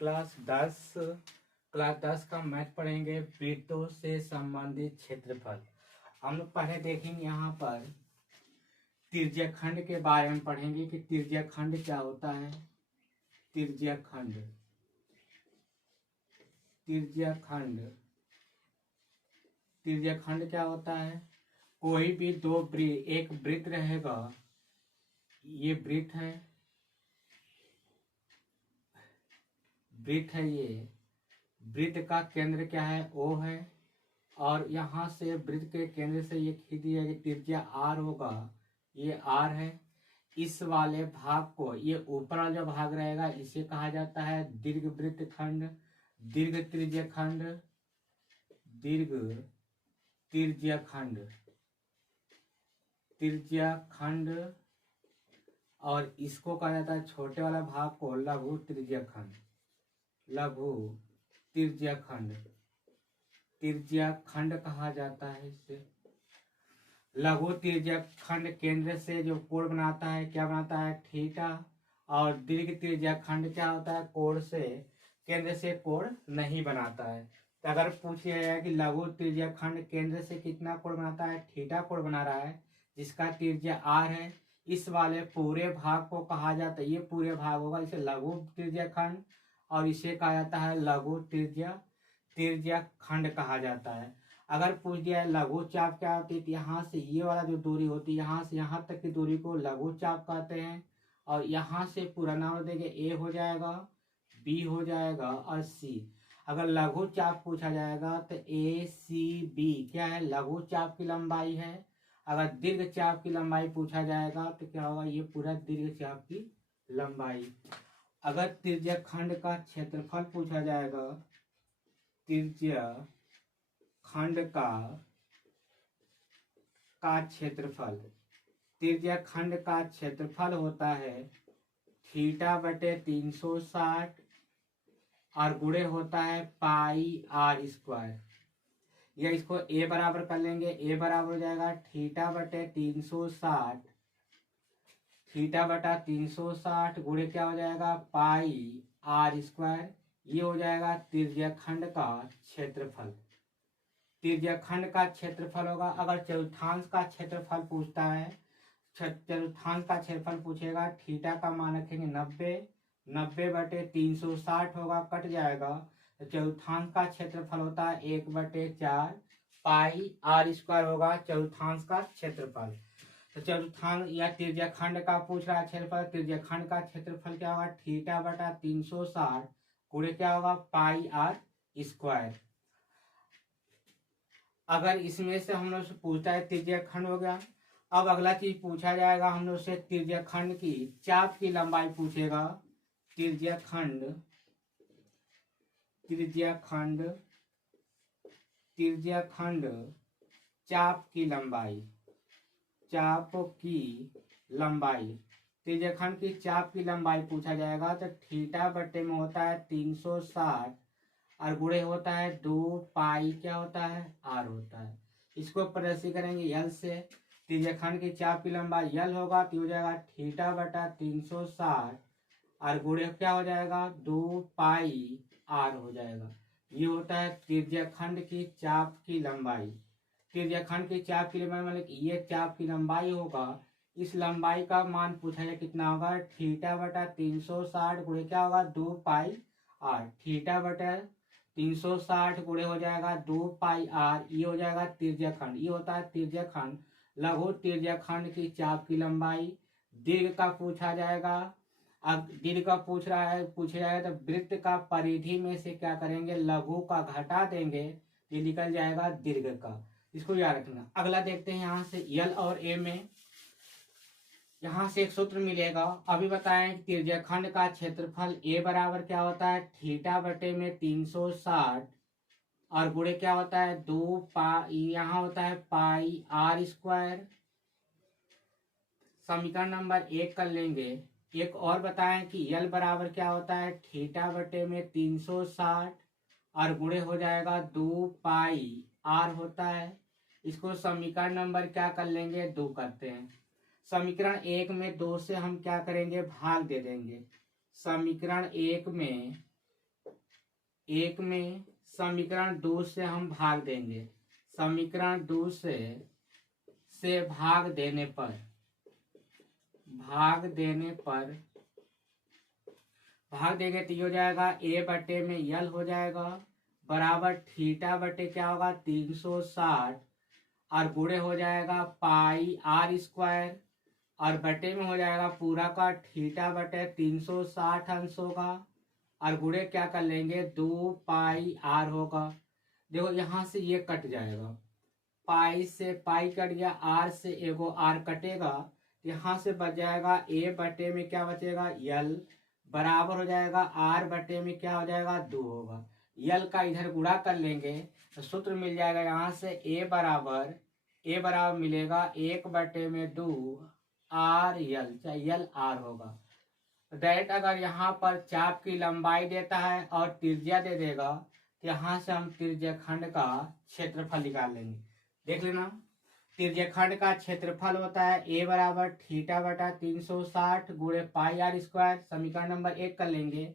Class 10 का math पढ़ेंगे, वृत्तों से संबंधित क्षेत्रफल। हम लोग पहले देखेंगे यहाँ पर त्रिज्याखंड के बारे में पढ़ेंगे कि त्रिज्याखंड क्या होता है। त्रिज्याखंड त्रिज्याखंड क्या होता है? कोई भी एक वृत्त रहेगा, ये वृत्त है, ये वृत्त का केंद्र क्या है? O है, और यहाँ से वृत्त के केंद्र से ये खींच दिया कि त्रिज्या R होगा, ये R है। इस वाले भाग को, ये ऊपर वाला जो भाग रहेगा, इसे कहा जाता है दीर्घवृत्त खंड, दीर्घ त्रिज्याखंड, दीर्घ त्रिज्याखंड। और इसको कहा जाता है छोटे वाला भाग को लघु त्रिज्याखंड, त्रिज्याखंड कहा जाता है इसे। लघु त्रिज्याखंड केंद्र से जो कोण बनाता है, क्या बनाता है? थीटा। और दीर्घ त्रिज्याखंड क्या होता है? कोण से, केंद्र से कोण नहीं बनाता है। तो अगर पूछ लिया जाए कि लघु त्रिज्याखंड केंद्र से कितना कोण बनाता है? थीटा कोण बना रहा है, जिसका त्रिज्या R है। इस वाले पूरे भाग को कहा जाता है, ये पूरे भाग होगा, इसे लघु त्रिज्याखंड, और इसे कहा जाता है लघु त्रिज्याखंड कहा जाता है। अगर पूछ दिया है लघु चाप क्या होती है, तो यहाँ से ये वाला जो दूरी होती है, यहाँ से यहाँ तक की दूरी को लघु चाप कहते हैं। और यहाँ से पूरा नाम देंगे, A हो जाएगा, B हो जाएगा और C। अगर लघु चाप पूछा जाएगा तो ACB क्या है? लघु चाप की लंबाई है। अगर दीर्घ चाप की लंबाई पूछा जाएगा तो क्या होगा? ये पूरा दीर्घ चाप की लंबाई। अगर त्रिज्याखंड का क्षेत्रफल पूछा जाएगा, त्रिज्याखंड का क्षेत्रफल, त्रिज्याखंड का क्षेत्रफल होता है थीटा बटे 360 और गुणे होता है पाई R स्क्वायर। या इसको A बराबर कर लेंगे, A बराबर हो जाएगा थीटा बटे 360, थीटा बटा 360 गुणे क्या हो जाएगा? पाई R स्क्वायर। ये हो जाएगा त्रिज्याखंड का क्षेत्रफल। त्रिज्याखंड का क्षेत्रफल होगा। अगर चतुर्थांश का क्षेत्रफल पूछता है, चतुर्थांश का क्षेत्रफल पूछेगा, थीटा का मान रखेंगे 90 बटे 360 होगा, कट जाएगा, तो चतुर्थांश का क्षेत्रफल होता है 1/4 पाई R स्क्वायर होगा चतुर्थांश का क्षेत्रफल। तो चतुर्थांश या त्रिज्याखंड का पूछ रहा है क्षेत्रफल, त्रिज्याखंड का क्षेत्रफल क्या होगा? थीटा बटा 360 गुणे क्या होगा? पाई R स्क्वायर। अगर इसमें से हम लोग से पूछता है त्रिज्याखंड हो गया। अब अगला चीज पूछा जाएगा हम लोग से त्रिज्याखंड की चाप की लंबाई पूछेगा। त्रिज्याखंड चाप की लंबाई, त्रिज्याखंड की चाप की लंबाई पूछा जाएगा तो थीटा बटे में होता है 360 और गुणे होता है 2 पाई क्या होता है? R होता है। इसको प्रदर्शित करेंगे L से। त्रिज्याखंड की चाप की लंबाई L होगा तो हो जाएगा थीटा बटा 360 और गुणे क्या हो जाएगा? 2 पाई R हो जाएगा। ये होता है त्रिज्याखंड की चाप की लंबाई। त्रिज्याखंड की चाप की लंबाई मतलब ये चाप की लंबाई होगा। इस लंबाई का मान पूछा जाए कितना होगा? थीटा बटा 360 गुणे क्या होगा? 2 पाई R। थीटा बटा 360 गुणे हो जाएगा 2 पाई R। ये हो जाएगा त्रिज्याखंड। ये होता है त्रिज्याखंड, लघु त्रिज्याखंड की चाप की लंबाई। दीर्घ का पूछा जाएगा। अब दीर्घ का पूछा जाएगा तो वृत्त का परिधि में से क्या करेंगे? लघु का घटा देंगे, ये निकल जाएगा दीर्घ का। इसको याद रखना। अगला देखते हैं यहाँ से L और A में। यहाँ से एक सूत्र मिलेगा। अभी बताएं त्रिज्याखंड का क्षेत्रफल A बराबर क्या होता है? थीटा बटे में 360 और गुणे क्या होता है? 2 पाई, यहाँ होता है पाई R स्क्वायर। समीकरण नंबर 1 कर लेंगे। एक और बताएं कि L बराबर क्या होता है? थीटा बटे में 360 और गुणे हो जाएगा 2 पाई R होता है। इसको समीकरण नंबर क्या कर लेंगे? 2 करते हैं। समीकरण 1 में 2 से हम क्या करेंगे? भाग दे देंगे। समीकरण 1 में 1 में समीकरण 2 से हम भाग देंगे। समीकरण 2 से भाग देने पर भाग देंगे तो ये हो जाएगा a बटे में यल हो जाएगा बराबर थीटा बटे क्या होगा 360 और गुणे हो जाएगा पाई आर स्क्वायर और बटे में हो जाएगा पूरा का थीटा बटे 360 अंश होगा और गुणे क्या कर लेंगे 2 पाई आर होगा। देखो यहाँ से ये कट जाएगा, पाई से पाई कट गया, आर से एगो आर कटेगा, यहाँ से बच जाएगा a बटे में क्या बचेगा यल बराबर हो जाएगा आर बटे में क्या हो जाएगा 2 होगा। यल का इधर गुणा कर लेंगे तो सूत्र मिल जाएगा यहाँ से a बराबर मिलेगा 1 बटे में 2 आर यल, चाहे यल आर होगा। डायरेक्ट अगर यहाँ पर चाप की लंबाई देता है और त्रिज्या दे देगा तो यहाँ से हम त्रिज्यखंड का क्षेत्रफल निकाल लेंगे। देख लेना, त्रिज्यखंड का क्षेत्रफल होता है a बराबर थीटा बटा 360 गुणे पाई आर स्क्वायर। समीकरण नंबर 1 कर लेंगे।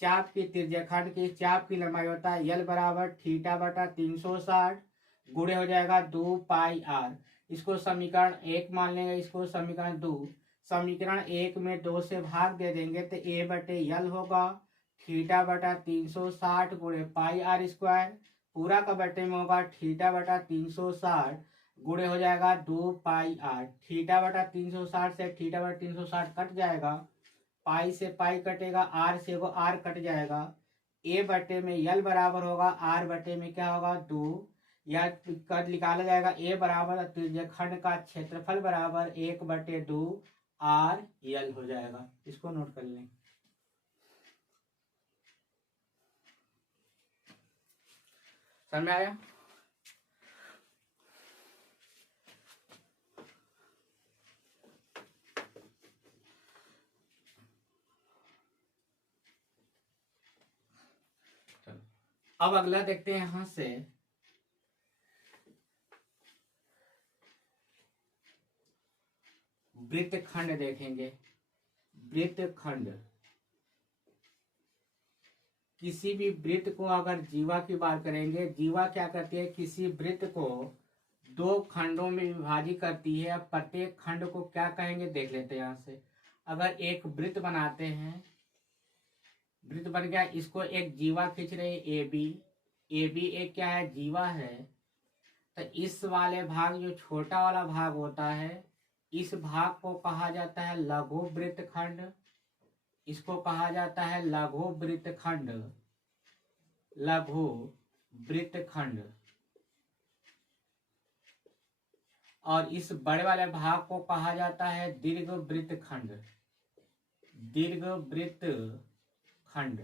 चाप की त्रिज्यखंड की चाप की लंबाई होता है यल बराबर थीटा बटा 360 गुणे हो जाएगा 2 पाई आर। इसको समीकरण 1 मान लेंगे, इसको समीकरण 2। समीकरण 1 में 2 से भाग दे देंगे तो a बटे यल होगा थीटा बटा 360 गुणे पाई आर स्क्वायर, पूरा का बटे में होगा थीटा बटा 360 गुणे हो जाएगा 2 पाई आर। थीटा बटा 360 से थीटा बटा 360 कट जाएगा, पाई से पाई कटेगा, आर से वो आर कट जाएगा। a बटे में यल बराबर होगा आर बटे में क्या होगा 2, या कट निकाला जाएगा a बराबर त्रिज्यखंड का क्षेत्रफल बराबर 1 बटे 2 आर यल हो जाएगा। इसको नोट कर लें। समझ में आया? चलो अब अगला देखते हैं। यहां से वृत्तखंड देखेंगे। वृत्तखंड, किसी भी वृत्त को अगर जीवा की बात करेंगे, जीवा क्या करती है, किसी वृत्त को 2 खंडों में विभाजित करती है। प्रत्येक खंड को क्या कहेंगे देख लेते हैं। यहाँ से अगर एक वृत्त बनाते हैं, वृत्त बन गया, इसको एक जीवा खींच रहे ए बी एक क्या है जीवा है। तो इस वाले भाग जो छोटा वाला भाग होता है, इस भाग को कहा जाता है लघु वृत्तखंड। इसको कहा जाता है लघु वृत्तखंड, लघु वृत्तखंड। और इस बड़े वाले भाग को कहा जाता है दीर्घ वृत्तखंड, दीर्घ वृत्तखंड,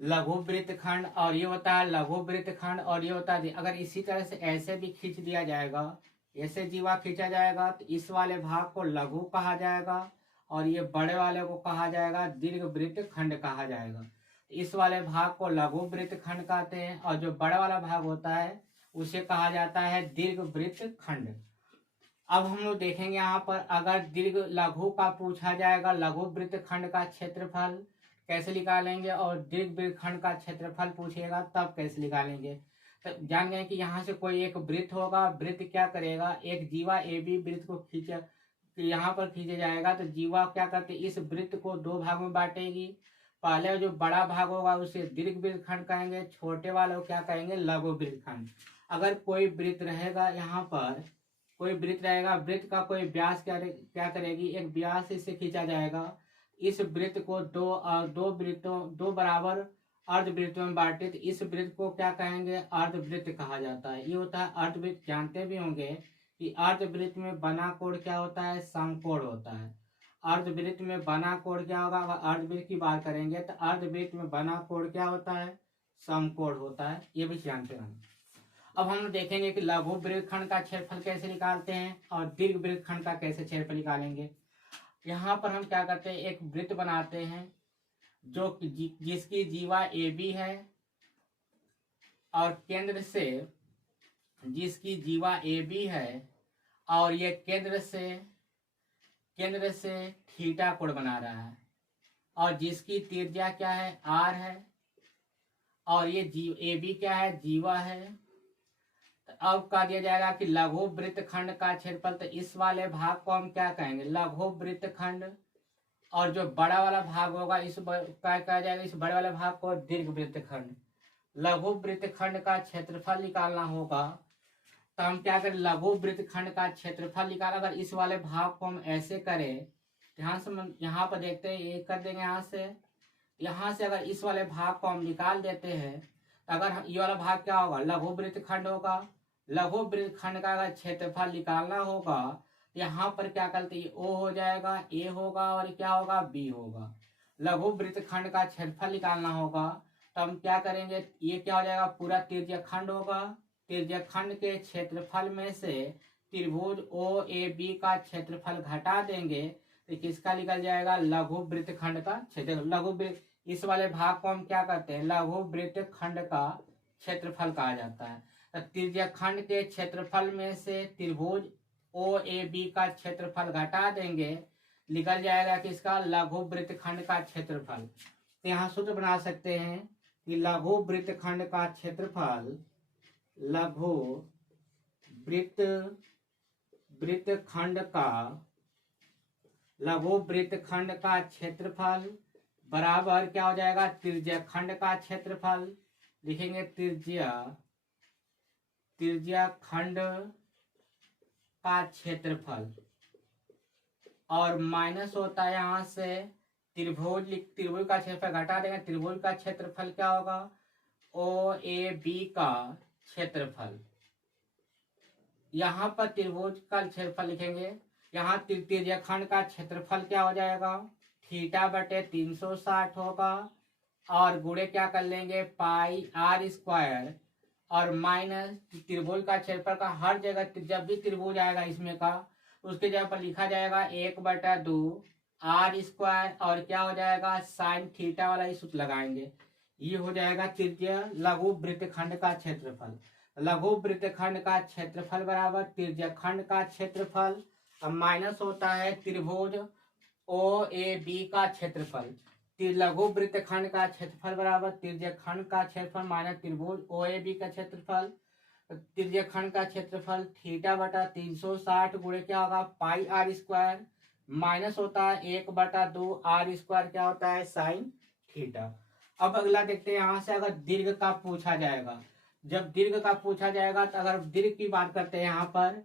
लघु वृत्तखंड। और ये होता है लघु वृत्तखंड, और ये होता है अगर इसी तरह से ऐसे भी खींच दिया जाएगा, ऐसे जीवा खींचा जाएगा तो इस वाले भाग को लघु कहा जाएगा और ये बड़े वाले को कहा जाएगा दीर्घ वृत्तखंड कहा जाएगा। इस वाले भाग को लघु वृत्तखंड कहते हैं और जो बड़ा वाला भाग होता है उसे कहा जाता है दीर्घ वृत्तखंड। अब हम लोग देखेंगे यहाँ पर अगर दीर्घ लघु का पूछा जाएगा, लघु वृत्तखंड का क्षेत्रफल कैसे निकालेंगे और दीर्घ वृत्तखंड का क्षेत्रफल पूछेगा तब कैसे निकालेंगे। तो जान गए कि यहाँ से कोई एक वृत्त होगा, वृत्त क्या करेगा, एक जीवा ए बी वृत्त को खींचा, यहाँ पर खींचा जाएगा तो जीवा क्या करते इस वृत्त को 2 भाग में बांटेगी। पहले जो बड़ा भाग होगा उसे दीर्घ वृत्तखंड कहेंगे, छोटे वाले को क्या कहेंगे लघु वृत्तखंड। अगर कोई वृत्त रहेगा, यहाँ पर कोई वृत्त रहेगा, वृत्त का कोई व्यास क्या करेगी, एक व्यास इससे खींचा जाएगा। इस वृत्त को दो बराबर अर्धवृत्तों में बांटे तो इस वृत्त को क्या कहेंगे अर्धवृत्त कहा जाता है। ये होता है अर्धवृत्त। जानते भी होंगे कि अर्धवृत्त में बना कोण क्या होता है, समकोण होता है। अर्धवृत्त में बना कोण क्या होगा, अगर अर्धवृत्त की बात करेंगे तो अर्धवृत्त में बना कोण क्या होता है, समकोण होता है। ये भी जानते हैं। अब हम देखेंगे कि लघु वृत्तखंड का क्षेत्रफल कैसे निकालते हैं और दीर्घ वृत्तखंड का कैसे क्षेत्रफल निकालेंगे। यहाँ पर हम क्या करते हैं, एक वृत्त बनाते हैं जो जिसकी जीवा ए बी है और केंद्र से जिसकी जीवा ए बी है और ये केंद्र से थीटा कोण बना रहा है। और जिसकी त्रिज्या क्या है, आर है, और ये ए बी क्या है, जीवा है। तो अब कह दिया जाएगा कि लघु वृत्तखंड का क्षेत्रफल, तो इस वाले भाग को हम क्या कहेंगे, लघु वृत्तखंड। और जो बड़ा वाला भाग होगा क्या कहा जाएगा, इस बड़े वाले भाग को दीर्घ वृत्तखंड। लघु वृत्तखंड का क्षेत्रफल निकालना होगा, तो हम क्या करें, लघु वृत्तखंड का क्षेत्रफल निकाल। अगर इस वाले भाग को हम ऐसे करें, ध्यान से यहाँ पर देखते हैं, ये कर देंगे यहाँ से अगर इस वाले भाग को हम निकाल देते हैं, तो अगर ये वाला भाग क्या होगा, लघु वृत्तखंड होगा। लघु वृत्तखंड का अगर क्षेत्रफल निकालना होगा, यहाँ पर क्या करते हैं, ओ हो जाएगा, ए होगा, और क्या होगा, बी होगा। लघु वृत्तखंड का क्षेत्रफल निकालना होगा, तो हम क्या करेंगे, ये क्या हो जाएगा, पूरा त्रिज्यखंड होगा। त्रिज्यखंड के क्षेत्रफल में से त्रिभुज ओ ए बी का क्षेत्रफल घटा देंगे, तो किसका निकल जाएगा, लघु वृत्तखंड का क्षेत्र। लघु इस वाले भाग को हम क्या करते हैं, लघु वृत्तखंड का क्षेत्रफल कहा जाता है। तो त्रिज्यखंड के क्षेत्रफल में से त्रिभुज ओ ए बी का क्षेत्रफल घटा देंगे, निकल जाएगा किसका, लघु वृत्तखंड का क्षेत्रफल। तो यहाँ सूत्र बना सकते हैं कि लघु वृत्तखंड का क्षेत्रफल, लघु वृत्तखंड का क्षेत्रफल बराबर क्या हो जाएगा, त्रिज्यखंड का क्षेत्रफल। लिखेंगे त्रिज्यखंड का क्षेत्रफल, और माइनस होता है यहाँ से त्रिभुज का क्षेत्रफल घटा देंगे। त्रिभुज का क्षेत्रफल क्या होगा, ओ ए बी का क्षेत्रफल। यहाँ पर त्रिभुज का क्षेत्रफल लिखेंगे, यहाँ त्रिज्यखंड का क्षेत्रफल क्या हो जाएगा, थीटा बटे 360 होगा, और गुणे क्या कर लेंगे, पाई आर स्क्वायर, और माइनस त्रिभुज का क्षेत्रफल का हर जगह जब भी त्रिभुज आएगा इसमें का, उसके जगह पर लिखा जाएगा 1/2 आर स्क्वायर, और क्या हो जाएगा, साइन थीटा वाला ही सूत्र लगाएंगे। ये हो जाएगा त्रिज्य लघु वृत्तखंड का क्षेत्रफल। लघु वृत्तखंड का क्षेत्रफल बराबर त्रिज्यखंड का क्षेत्रफल, अब माइनस होता है त्रिभुज ओ ए बी का क्षेत्रफल। लघु वृत्तखंड का क्षेत्रफल बराबर त्रिज्यखंड का क्षेत्रफल माइनस त्रिभुज ओ ए बी का क्षेत्रफल। त्रिज्यखंड का क्षेत्रफल थीटा बटा 360 गुणे क्या होगा, पाई आर स्क्वायर, माइनस होता है 1/2 आर स्क्वायर, क्या होता है, साइन थीटा। अब अगला देखते हैं, यहाँ से अगर दीर्घ का पूछा जाएगा, जब दीर्घ का पूछा जाएगा, तो अगर दीर्घ की बात करते हैं, यहाँ पर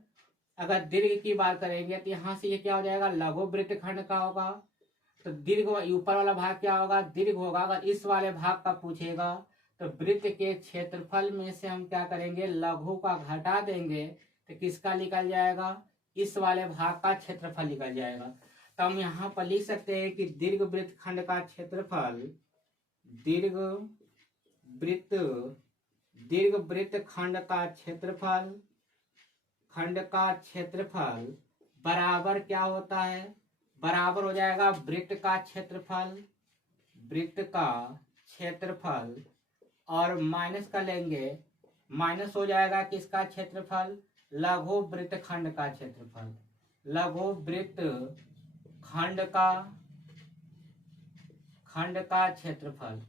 अगर दीर्घ की बात करेंगे, तो यहाँ से ये क्या हो जाएगा, लघु वृत्तखंड का होगा। तो दीर्घ ऊपर वाला भाग क्या होगा, दीर्घ होगा। अगर इस वाले भाग का पूछेगा, तो वृत्त के क्षेत्रफल में से हम क्या करेंगे, लघु का घटा देंगे, तो किसका निकल जाएगा, इस वाले भाग का क्षेत्रफल निकल जाएगा। तो हम यहाँ पर लिख सकते हैं कि दीर्घ वृत्तखंड का क्षेत्रफल, दीर्घ वृत्तखंड का क्षेत्रफल बराबर क्या होता है, बराबर हो जाएगा वृत्त का क्षेत्रफल, और माइनस का लेंगे, माइनस हो जाएगा किसका क्षेत्रफल, लघु वृत्तखंड का क्षेत्रफल। लघु वृत्तखंड का क्षेत्रफल,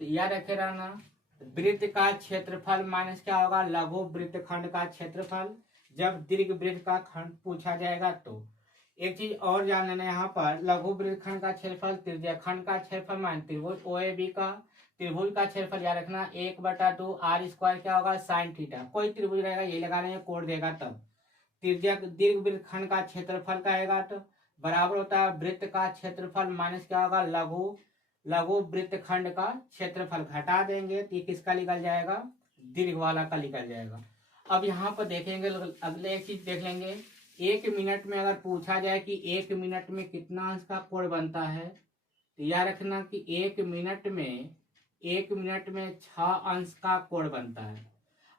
तो याद रखे रहना, वृत्त का क्षेत्रफल माइनस क्या होगा, लघु वृत्तखंड का क्षेत्रफल, जब दीर्घ वृत्त का खंड पूछा जाएगा। तो एक चीज और जान लेना, यहाँ पर लघु वृत्तखंड का क्षेत्रफल त्रिज्यखंड का क्षेत्रफल मान त्रिभुज ओ ए बी का, त्रिभुज का क्षेत्रफल याद रखना 1/2 आर स्क्वायर क्या होगा, साइन थीटा। कोई त्रिभुज रहेगा ये लगाने में कोड देगा, तब दीर्घ वृत्तखंड का क्षेत्रफल का आएगा, तो बराबर होता है वृत्त का क्षेत्रफल माइनस क्या होगा, लघु वृत्तखंड का क्षेत्रफल घटा देंगे, तो ये किसका निकल जाएगा, दीर्घ वाला का निकल जाएगा। अब यहाँ पर देखेंगे, अगले एक चीज देख लेंगे, 1 मिनट में अगर पूछा जाए कि 1 मिनट में कितना अंश का कोण बनता है, तो याद रखना कि 1 मिनट में 6 अंश का कोण बनता है।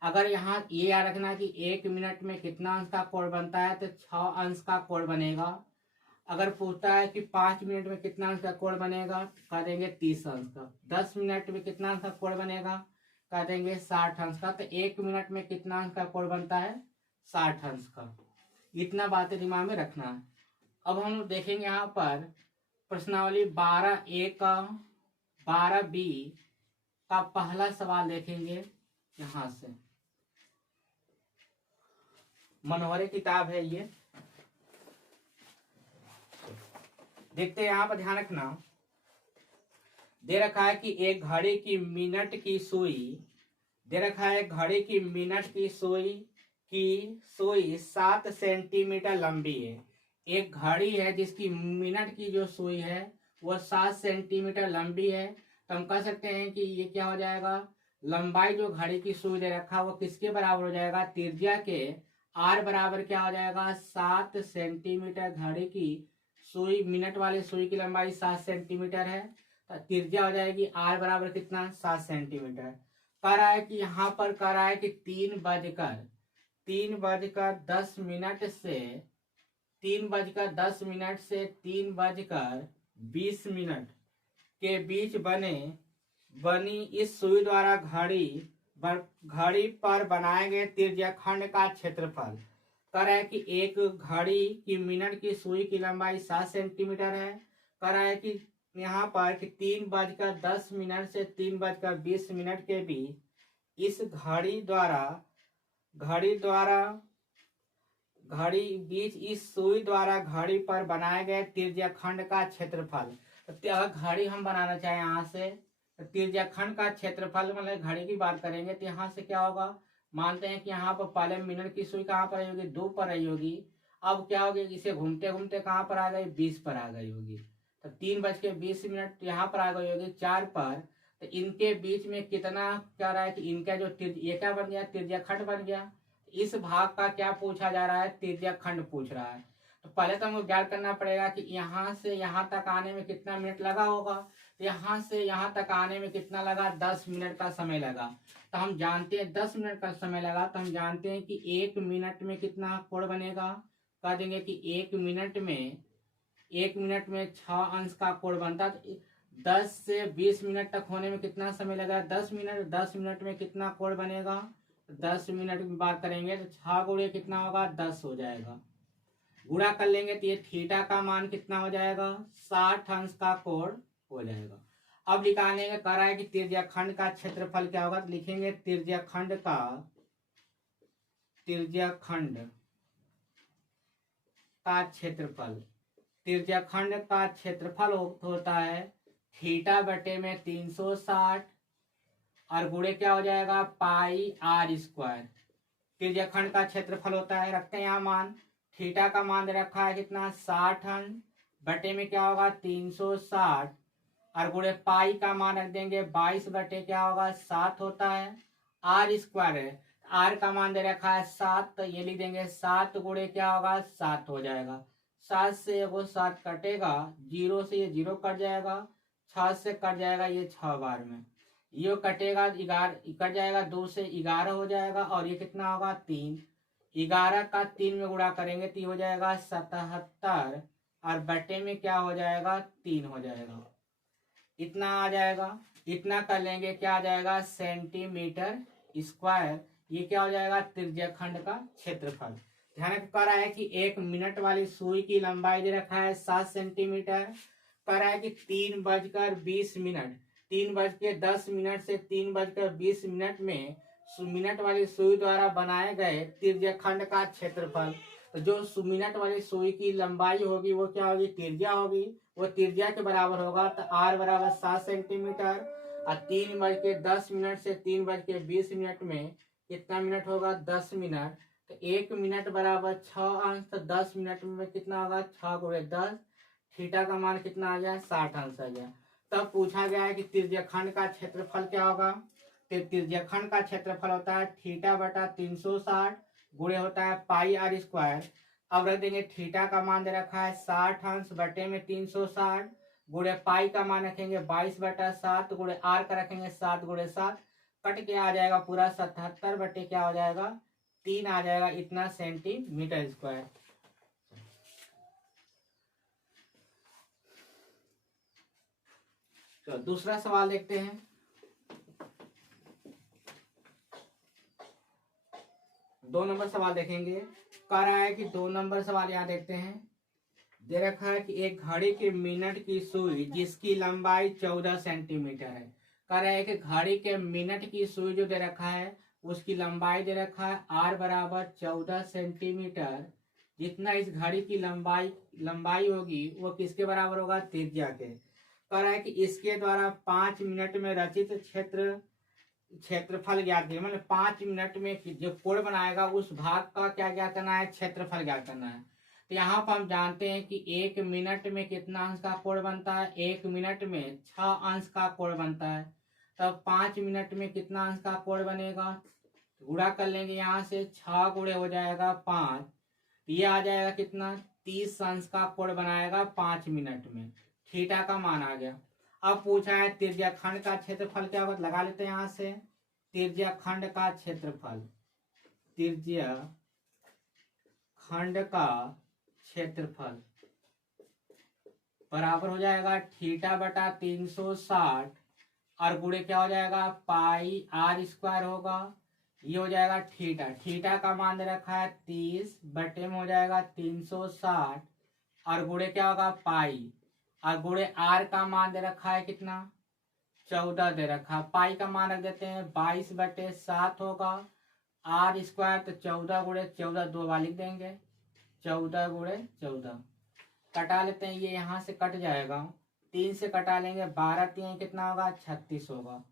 अगर यहाँ ये याद रखना कि 1 मिनट में कितना अंश का कोण बनता है, तो 6 अंश का कोण बनेगा। अगर पूछता है कि 5 मिनट में कितना अंश का कोण बनेगा, कह देंगे 30 अंश का। 10 मिनट में कितना अंश का कोण बनेगा, कह देंगे 60 अंश का। तो 1 मिनट में कितना अंश का कोण बनता है, 60 अंश का। इतना बातें दिमाग में रखना है। अब हम लोग देखेंगे यहाँ पर प्रश्नावली 12A का 12B का पहला सवाल देखेंगे। यहां से मनोहरे किताब है ये, देखते हैं। यहां पर ध्यान रखना, दे रखा है कि एक घड़ी की मिनट की सुई, दे रखा है घड़ी की मिनट की सुई 7 सेंटीमीटर लंबी है। एक घड़ी है जिसकी मिनट की जो सुई है वो 7 सेंटीमीटर लंबी है। तो हम कह सकते हैं कि ये क्या हो जाएगा, लंबाई जो घड़ी की सुई दे रखा है वो किसके बराबर हो जाएगा, त्रिज्या के। आर बराबर क्या हो जाएगा, 7 सेंटीमीटर। घड़ी की सुई, मिनट वाली सुई की लंबाई 7 सेंटीमीटर है, तो त्रिज्या हो जाएगी आर बराबर कितना, 7 सेंटीमीटर। कह रहा है कि यहाँ पर कह रहा है कि 3:10 से 3:20 के बीच बनी इस सुई द्वारा घड़ी पर बनाए गए त्रिज्याखंड का क्षेत्रफल। कह रहा है कि एक घड़ी की मिनट की सुई की लंबाई 7 सेंटीमीटर है। कह रहा है कि यहाँ पर कि 3:10 से 3:20 के बीच इस इस सुई द्वारा घड़ी पर बनाए गए त्रिज्याखंड का क्षेत्रफल। तो अगर घड़ी हम बनाना चाहें यहाँ से, तो त्रिज्याखंड का क्षेत्रफल मतलब घड़ी की बात करेंगे तो यहाँ से क्या होगा, मानते हैं कि यहाँ पर पहले मिनट की सुई कहाँ पर आई होगी, 2 पर आई होगी। अब क्या होगी, इसे घूमते घूमते कहाँ पर आ गई, 20 पर आ गई होगी। तो 3:20 यहाँ पर आ गई होगी 4 पर। तो इनके बीच में कितना क्या रहा है कि इनका जो ये क्या बन गया, त्रिज्याखंड बन गया। इस भाग का क्या पूछा जा रहा है, त्रिज्याखंड पूछ रहा है। तो पहले तो हमको ज्ञात करना पड़ेगा कि यहाँ से यहाँ तक आने में कितना मिनट लगा होगा। तो यहाँ से यहाँ तक आने में कितना लगा, 10 मिनट का समय लगा। तो हम जानते हैं 10 मिनट का समय लगा, तो हम जानते हैं कि 1 मिनट में कितना कोण बनेगा। कह देंगे कि 1 मिनट में 6 अंश का कोण बनता। तो 10 से 20 मिनट तक होने में कितना समय लगा, 10 मिनट। 10 मिनट में कितना कोण बनेगा, 10 मिनट की बात करेंगे तो 6 गुणे कितना होगा, 10 हो जाएगा। गुणा कर लेंगे तो ये थीटा का मान कितना हो जाएगा, 60 अंश का कोण हो जाएगा। अब निकालेंगे, कह रहा है कि त्रिज्याखंड का क्षेत्रफल क्या होगा, तो लिखेंगे त्रिज्याखंड का क्षेत्रफल होता है थीटा बटे में 360 और गुणे क्या हो जाएगा, पाई आर स्क्वायर। त्रिज्याखंड का क्षेत्रफल होता है, रखते हैं यहाँ मान। थीटा का मान दे रखा है कितना, 60 अंश बटे में क्या होगा, 360 और गुणे पाई का मान रख देंगे 22 बटे क्या होगा, 7 होता है। आर स्क्वायर है, आर का मान दे रखा है 7, तो ये लिख देंगे 7 गुणे क्या होगा, 7 हो जाएगा। 7 से वो 7 कटेगा, 0 से ये 0 कट जाएगा, 6 से कट जाएगा ये 6 बार में, ये कटेगा 11 कट जाएगा, 2 से 11 हो जाएगा और ये कितना होगा, 3। 11 का 3 में गुणा करेंगे तो हो जाएगा 77 और बटे में क्या हो जाएगा, 3 हो जाएगा। इतना आ जाएगा, इतना कर लेंगे क्या आ जाएगा, सेंटीमीटर स्क्वायर। ये क्या हो जाएगा, त्रिज्याखंड का क्षेत्रफल। ध्यान कर रहा है कि 1 मिनट वाली सुई की लंबाई दे रखा है 7 सेंटीमीटर। कर रहा है कि 3:20 3:10 से 3:20 में मिनट वाली सुई द्वारा बनाए गए त्रिज्याखंड का क्षेत्रफल। तो जो मिनट वाली सुई की लंबाई होगी वो क्या होगी, त्रिज्या होगी, वो त्रिज्या के बराबर होगा। तो आर बराबर 7 सेंटीमीटर और 3:10 से 3:20 में कितना मिनट होगा, 10 मिनट। तो 1 मिनट बराबर 6 अंश, तो 10 मिनट में कितना होगा, 6 गुणे 10। थीटा का मान कितना आ गया, 60 अंश आ गया। तब पूछा गया है कि त्रिज्याखंड का क्षेत्रफल क्या होगा। त्रिज्याखंड का क्षेत्रफल होता है थीटा बटा 360 गुणे होता है पाई आर स्क्वायर। अब रख देंगे थीटा का मान दे रखा है 60 अंश बटे में 360 गुणे पाई का मान रखेंगे 22/7 गुणे आर का रखेंगे 7 गुणे 7, कट के आ जाएगा पूरा 77 बटे क्या हो जाएगा, 3 आ जाएगा, इतना सेंटीमीटर स्क्वायर। तो दूसरा सवाल देखते हैं। दो नंबर सवाल देखेंगे। कह रहा है कि 2 नंबर सवाल यहाँ देखते हैं। दे रखा है कि एक घड़ी की मिनट की सुई जिसकी लंबाई 14 सेंटीमीटर है। कह रहा है कि घड़ी के मिनट की सुई जो दे रखा है उसकी लंबाई दे रखा है r बराबर 14 सेंटीमीटर। जितना इस घड़ी की लंबाई होगी वो किसके बराबर होगा? त्रिज्या के। कह रहा है कि इसके द्वारा 5 मिनट में रचित क्षेत्रफल ज्ञात कीजिए। मतलब 5 मिनट में जो कोण बनाएगा उस भाग का क्या ज्ञात करना है? क्षेत्रफल ज्ञात करना है। तो यहाँ पर हम जानते हैं कि 1 मिनट में कितना अंश का कोण बनता है? 1 मिनट में 6 अंश का कोण बनता है। तब 5 मिनट में कितना अंश का कोण बनेगा? गुणा कर लेंगे, यहाँ से 6 गुणे हो जाएगा 5, ये आ जाएगा कितना? 30 अंश का कोण बनाएगा 5 मिनट में। थीटा का मान आ गया। अब पूछा है त्रिज्या खंड का क्षेत्रफल क्या होगा? लगा लेते हैं यहाँ से। त्रिज्या खंड का क्षेत्रफल, त्रिज्या खंड का क्षेत्रफल बराबर हो जाएगा थीटा बटा 360 और गुणे क्या हो जाएगा? पाई r स्क्वायर होगा। ये हो जाएगा थीटा। थीटा का मान दे रखा है 30 बटे में हो जाएगा 360 और गुणे क्या होगा? पाई और गुणे r का मान दे रखा है कितना? 14 दे रखा। पाई का मान रख देते हैं 22 बटे 7 होगा। r स्क्वायर तो 14 गुणे 14 दो बार लिख देंगे। 14 गुणे 14 कटा लेते हैं, ये यहाँ से कट जाएगा। 3 से कटा लेंगे 12 3 कितना होगा? 36 होगा।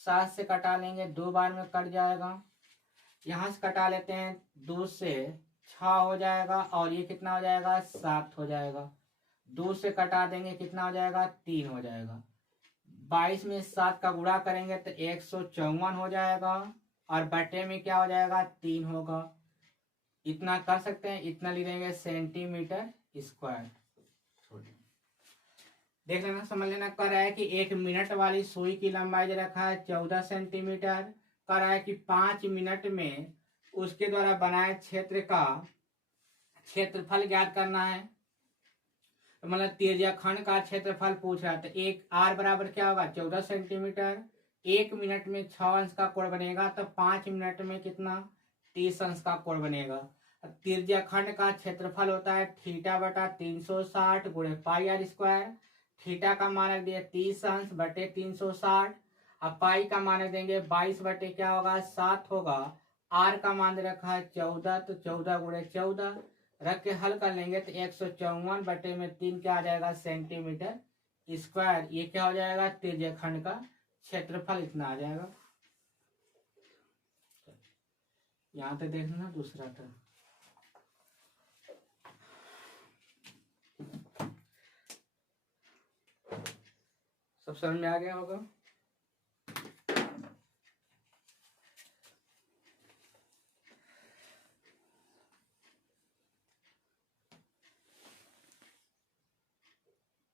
7 से कटा लेंगे 2 बार में कट जाएगा। यहाँ से कटा लेते हैं 2 से 6 हो जाएगा और ये कितना हो जाएगा? 7 हो जाएगा। 2 से कटा देंगे कितना हो जाएगा? 3 हो जाएगा। 22 में 7 का गुणा करेंगे तो 154 हो जाएगा और बटे में क्या हो जाएगा? 3 होगा। इतना कर सकते हैं, इतना लिख देंगे सेंटीमीटर स्क्वायर। देख लेना, समझ लेना। कर रहा है कि 1 मिनट वाली सुई की लंबाई दे रखा है 14 सेंटीमीटर। कर रहा है कि 5 मिनट में उसके द्वारा बनाए क्षेत्र का क्षेत्रफल ज्ञात करना है। तो मतलब त्रिज्या खंड का क्षेत्रफल पूछ रहा है। तो एक r बराबर क्या होगा? 14 सेंटीमीटर। 1 मिनट में 6 अंश का कोण बनेगा तो 5 मिनट में कितना? 30 अंश का कोण बनेगा। त्रिज्या खंड का क्षेत्रफल होता है थीटा बटा 360 गुणे पाई r स्क्वायर। थीटा का मान रख दिया 30 अंश बटे 360। अब पाई का मान रख देंगे 22 बटे क्या होगा? 7 होगा। r का मान रखा है 14 तो 14 गुणे 14 रख के हल कर लेंगे तो 154 बटे में 3 क्या आ जाएगा? Centimetre square. ये क्या हो जाएगा? त्रिज्या खंड का क्षेत्रफल इतना आ जाएगा। यहाँ पे देखना दूसरा था। सब समझ में आ गया होगा।